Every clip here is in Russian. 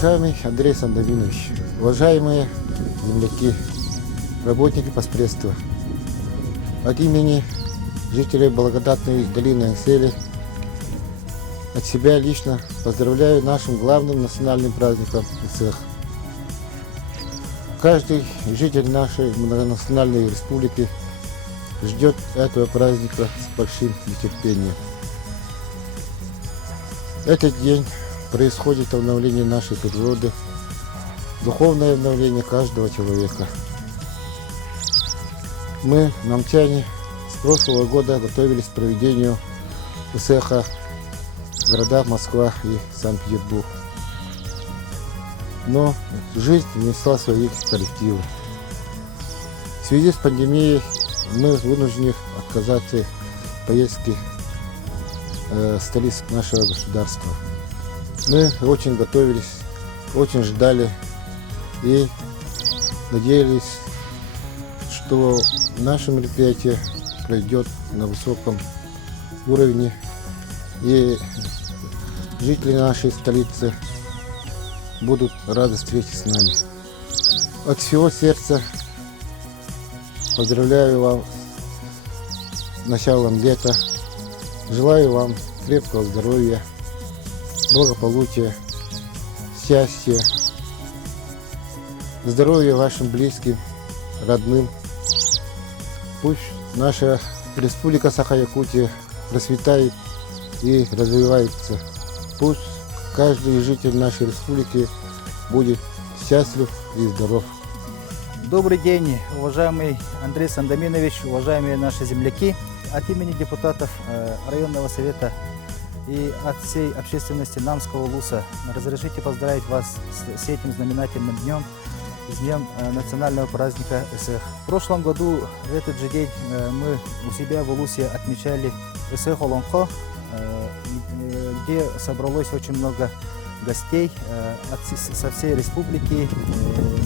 Уважаемый Андрей Сандоминович, уважаемые земляки, работники поспредства, от имени жителей благодатной долины Ансели от себя лично поздравляю нашим главным национальным праздником ИСЭХ. Каждый житель нашей многонациональной республики ждет этого праздника с большим нетерпением. Этот день происходит обновление нашей природы, духовное обновление каждого человека. Мы, намчане, с прошлого года готовились к проведению ИСЭХа в городах Москва и Санкт-Петербург. Но жизнь внесла свои коррективы. В связи с пандемией мы вынуждены отказаться от поездки столиц нашего государства. Мы очень готовились, очень ждали и надеялись, что наше мероприятие пройдет на высоком уровне и жители нашей столицы будут рады встрече с нами. От всего сердца поздравляю вас с началом лета. Желаю вам крепкого здоровья, благополучия, счастья, здоровья вашим близким, родным. Пусть наша республика Саха-Якутия процветает и развивается. Пусть каждый житель нашей республики будет счастлив и здоров. Добрый день, уважаемый Андрей Сандоминович, уважаемые наши земляки. От имени депутатов районного совета и от всей общественности Намского ЛУСа разрешите поздравить вас с этим знаменательным днем, с днем национального праздника ИСЭХ. В прошлом году в этот же день мы у себя в ЛУСе отмечали ИСЭХ Олонхо, где собралось очень много гостей со всей республики,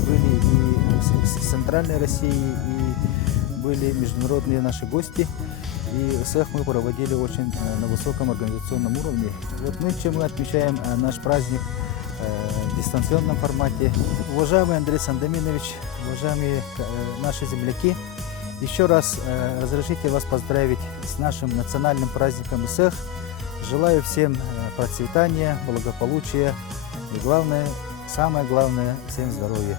были и с центральной России, и были международные наши гости. И ИСЭХ мы проводили очень на высоком организационном уровне. Вот нынче мы отмечаем наш праздник в дистанционном формате. Уважаемый Андрей Сандоминович, уважаемые наши земляки, еще раз разрешите вас поздравить с нашим национальным праздником ИСЭХ. Желаю всем процветания, благополучия и главное, самое главное, всем здоровья.